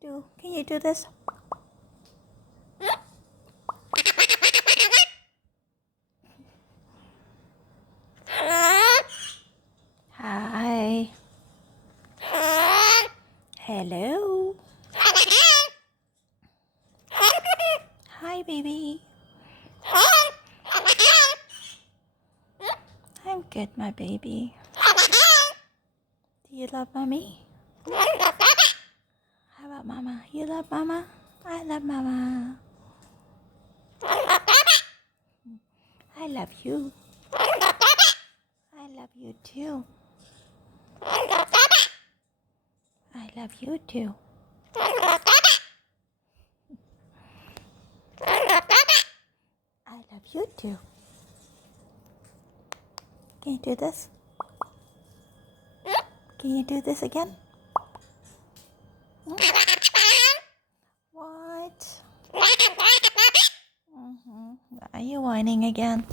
Can you do this? Hi. Hello. Hi, baby. I'm good, my baby. Do you love mommy? How about mama? You love mama? I love mama. I love you. I love you too. I love you too. I love you too. Can you do this? Can you do this again? What? Are you whining again?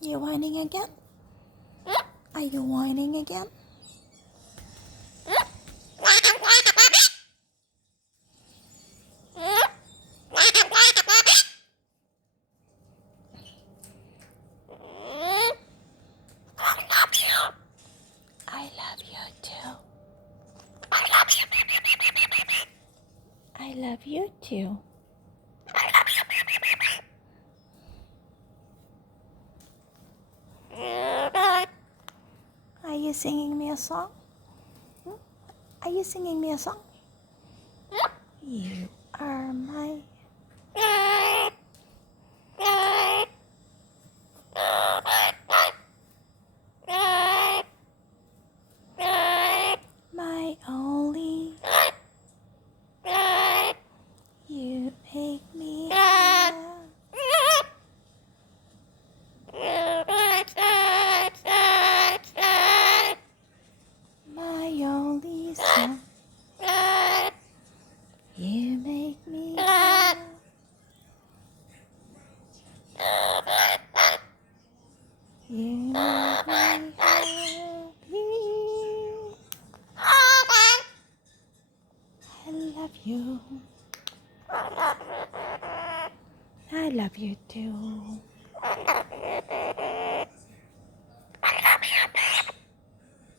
You whining again? Are you whining again? I love you too. I love you too. Are you singing me a song? Are you singing me a song? You are my... my only... You make me happy. My only son. You make me happy. You make me happy. I love you. I love you too.